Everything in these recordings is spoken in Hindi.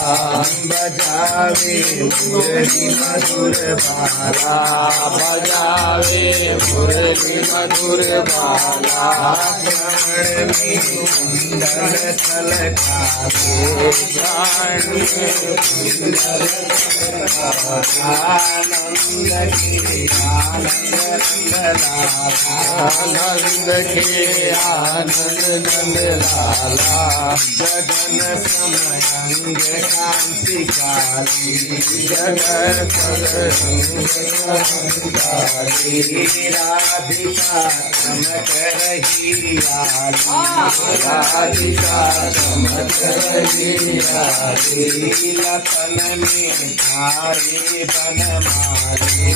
बजावे मुरली मधुर बाला, बजावे मुरली मधुर बाला, प्राण में कुंडल छलकावे, प्राण में कुंडल आनंद के आनंद आनंद के आनंद नंद लाला, जगन समयंग कांति काली, जगत काली, राधिका चमक रही आली, राधिका चमक रही आली, लखन में धारे बनमाली,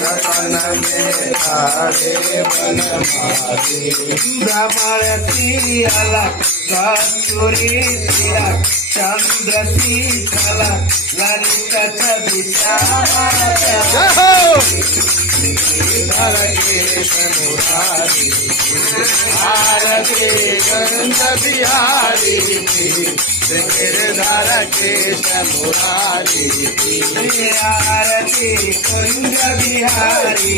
लखन में धारे बनमाली, भ्रमर अलग कस्तूरी तिलक, चंद्र शीतल ललित मुरारी, भारती गंध बिहारी, गिरधर केश मुरारी, आरती कुंज बिहारी,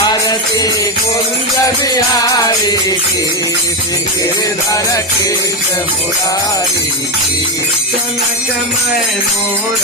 आरती कुंज बिहारी, गिरधर केश मुरारी, कनकमय मोर